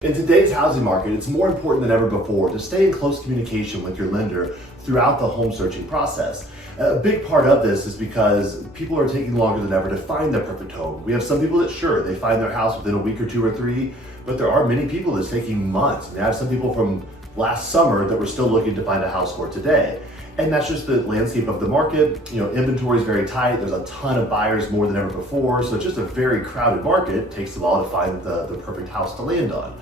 In today's housing market, it's more important than ever before to stay in close communication with your lender throughout the home searching process. A big part of this is because people are taking longer than ever to find their perfect home. We have some people that they find their house within a week or two or three, but there are many people that's taking months. And I have some people from last summer that were still looking to find a house for today. And that's just the landscape of the market. Inventory is very tight. There's a ton of buyers, more than ever before. So it's just a very crowded market. It takes a while to find the perfect house to land on.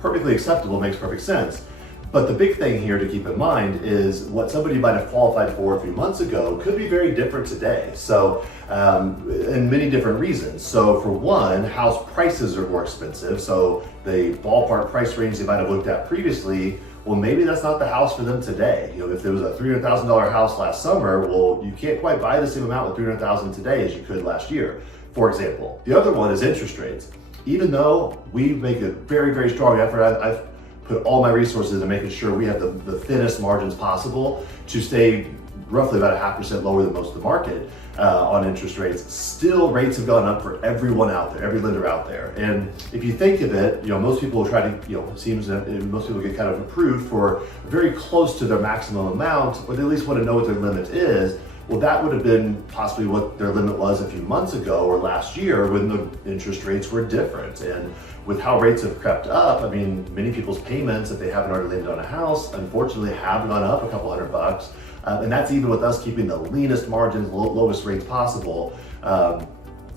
Perfectly acceptable, makes perfect sense. But the big thing here to keep in mind is what somebody might have qualified for a few months ago could be very different today. So, and many different reasons. So for one, house prices are more expensive. So the ballpark price range they might have looked at previously, well, maybe that's not the house for them today. If there was a $300,000 house last summer, well, you can't quite buy the same amount with $300,000 today as you could last year, for example. The other one is interest rates. Even though we make a very, very strong effort, I've put all my resources in making sure we have the thinnest margins possible to stay roughly about 0.5% lower than most of the market on interest rates. Still, rates have gone up for everyone out there, every lender out there. And if you think of it, most people will try to, it seems that most people get kind of approved for very close to their maximum amount, or they at least want to know what their limit is. Well, that would have been possibly what their limit was a few months ago or last year when the interest rates were different. And with how rates have crept up, many people's payments, if they haven't already landed on a house, unfortunately have gone up a couple $100. And that's even with us keeping the leanest margins, lowest rates possible.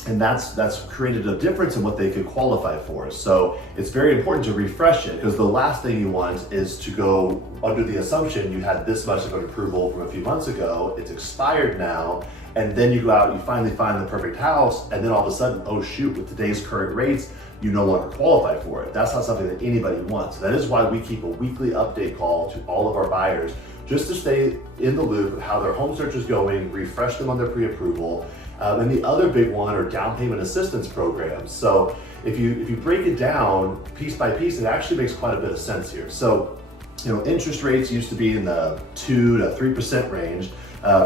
And that's created a difference in what they could qualify for. So it's very important to refresh it, because the last thing you want is to go under the assumption you had this much of an approval from a few months ago, it's expired now, and then you go out, you finally find the perfect house, and then all of a sudden, oh shoot, with today's current rates, you no longer qualify for it. That's not something that anybody wants. That is why we keep a weekly update call to all of our buyers, just to stay in the loop of how their home search is going, refresh them on their pre-approval. And the other big one are down payment assistance programs. So if you break it down piece by piece, it actually makes quite a bit of sense here. So, interest rates used to be in the 2 to 3% range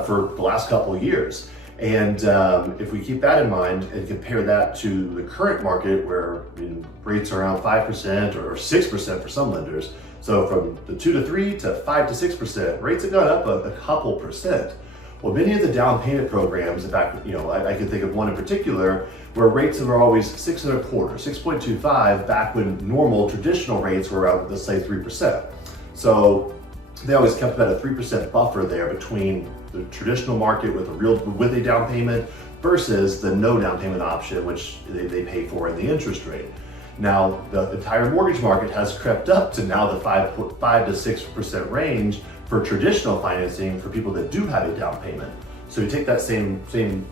for the last couple of years. And if we keep that in mind and compare that to the current market where rates are around 5% or 6% for some lenders. So from the 2 to 3 to 5 to 6%, rates have gone up a couple percent. Well, many of the down payment programs, in fact, I can think of one in particular where rates are always 6.25%, 6.25 back when normal traditional rates were around, let's say, 3%. So they always kept about a 3% buffer there between the traditional market with a down payment versus the no down payment option, which they pay for in the interest rate. Now, the entire mortgage market has crept up to now the 5 to 6% range for traditional financing for people that do have a down payment. So you take that same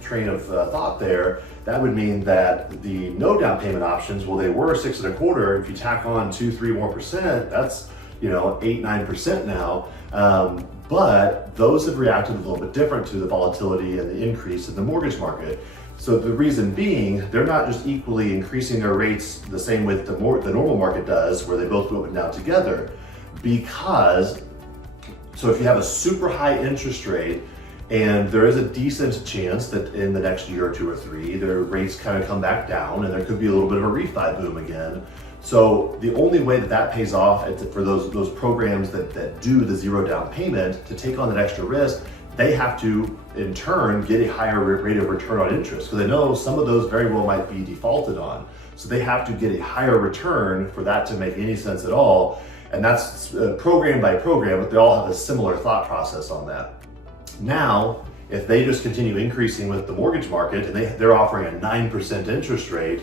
train of thought there, that would mean that the no down payment options, well, they were 6.25. If you tack on 2-3 more percent, that's 8-9% now. But those have reacted a little bit different to the volatility and the increase in the mortgage market. So the reason being, they're not just equally increasing their rates the same way the normal market does, where they both go up and down together, because so if you have a super high interest rate and there is a decent chance that in the next year or 2 or 3, their rates kind of come back down and there could be a little bit of a refi boom again. So the only way that pays off for those programs that do the zero down payment to take on that extra risk, they have to in turn get a higher rate of return on interest, because they know some of those very well might be defaulted on. So they have to get a higher return for that to make any sense at all. And that's program by program, but they all have a similar thought process on that. Now, if they just continue increasing with the mortgage market and they're offering a 9% interest rate,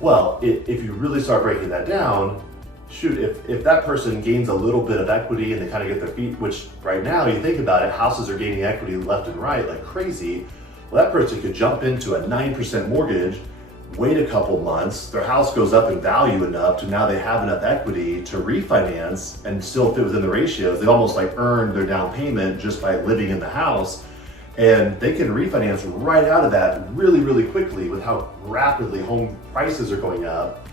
well, if you really start breaking that down, shoot, if that person gains a little bit of equity and they kind of get their feet, which right now, you think about it, houses are gaining equity left and right like crazy. Well, that person could jump into a 9% mortgage, wait a couple months, their house goes up in value enough to now they have enough equity to refinance and still fit within the ratios. They almost like earned their down payment just by living in the house. And they can refinance right out of that really, really quickly with how rapidly home prices are going up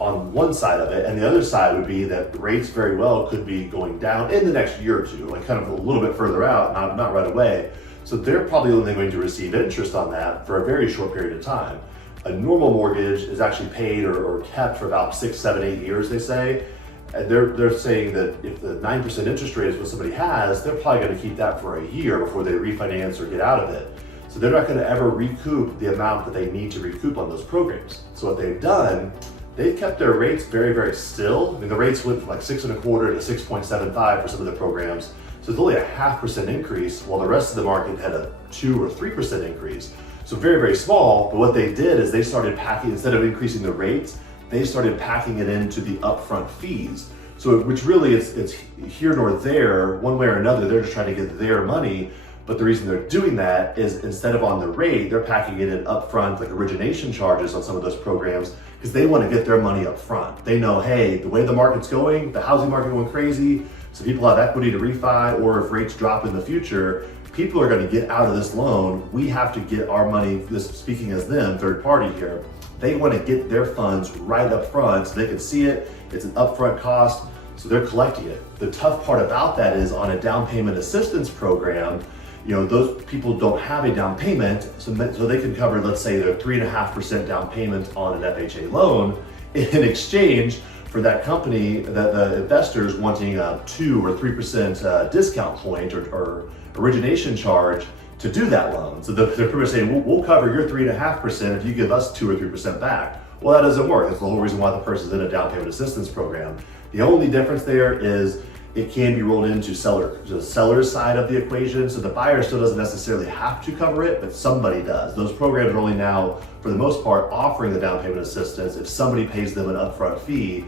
on one side of it. And the other side would be that rates very well could be going down in the next year or two, like kind of a little bit further out, not right away. So they're probably only going to receive interest on that for a very short period of time. A normal mortgage is actually paid or kept for about 6, 7, 8 years, they say. And they're saying that if the 9% interest rate is what somebody has, they're probably going to keep that for a year before they refinance or get out of it. So they're not going to ever recoup the amount that they need to recoup on those programs. So what they've done, they've kept their rates very, very still. I mean, the rates went from like 6.25 to 6.75 for some of the programs. So it's only a 0.5% increase, while the rest of the market had a 2 or 3% increase. So very, very small. But what they did is they started packing, instead of increasing the rates, they started packing it into the upfront fees. So which really it's here nor there, one way or another, they're just trying to get their money. But the reason they're doing that is instead of on the rate, they're packing it in upfront, like origination charges on some of those programs, because they want to get their money up front. They know, hey, the way the market's going, the housing market going crazy, so people have equity to refi, or if rates drop in the future, people are going to get out of this loan. We have to get our money, this speaking as them, third party here, they want to get their funds right up front so they can see it. It's an upfront cost, so they're collecting it. The tough part about that is on a down payment assistance program, you know, those people don't have a down payment, so they can cover, let's say, their 3.5% down payment on an FHA loan in exchange for that company, that the investors wanting a 2 or 3% discount point or origination charge to do that loan. So they're pretty much saying, we'll cover your 3.5% if you give us 2 or 3% back. Well, that doesn't work. That's the whole reason why the person's in a down payment assistance program. The only difference there is it can be rolled into the seller's side of the equation. So the buyer still doesn't necessarily have to cover it, but somebody does. Those programs are only now, for the most part, offering the down payment assistance if somebody pays them an upfront fee.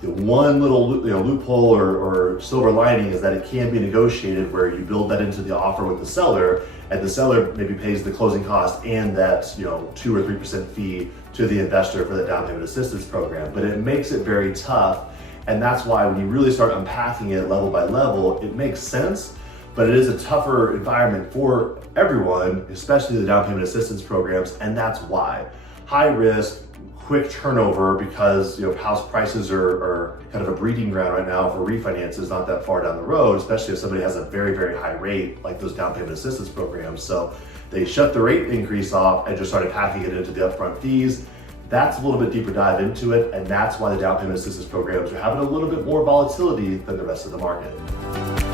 The one little loophole or silver lining is that it can be negotiated where you build that into the offer with the seller, and the seller maybe pays the closing cost and that 2 or 3% fee to the investor for the down payment assistance program. But it makes it very tough, and that's why when you really start unpacking it level by level, it makes sense, but it is a tougher environment for everyone, especially the down payment assistance programs, and that's why. High risk, quick turnover, because house prices are kind of a breeding ground right now for refinances not that far down the road, especially if somebody has a very, very high rate like those down payment assistance programs. So they shut the rate increase off and just started packing it into the upfront fees. That's a little bit deeper dive into it, and that's why the down payment assistance programs are having a little bit more volatility than the rest of the market.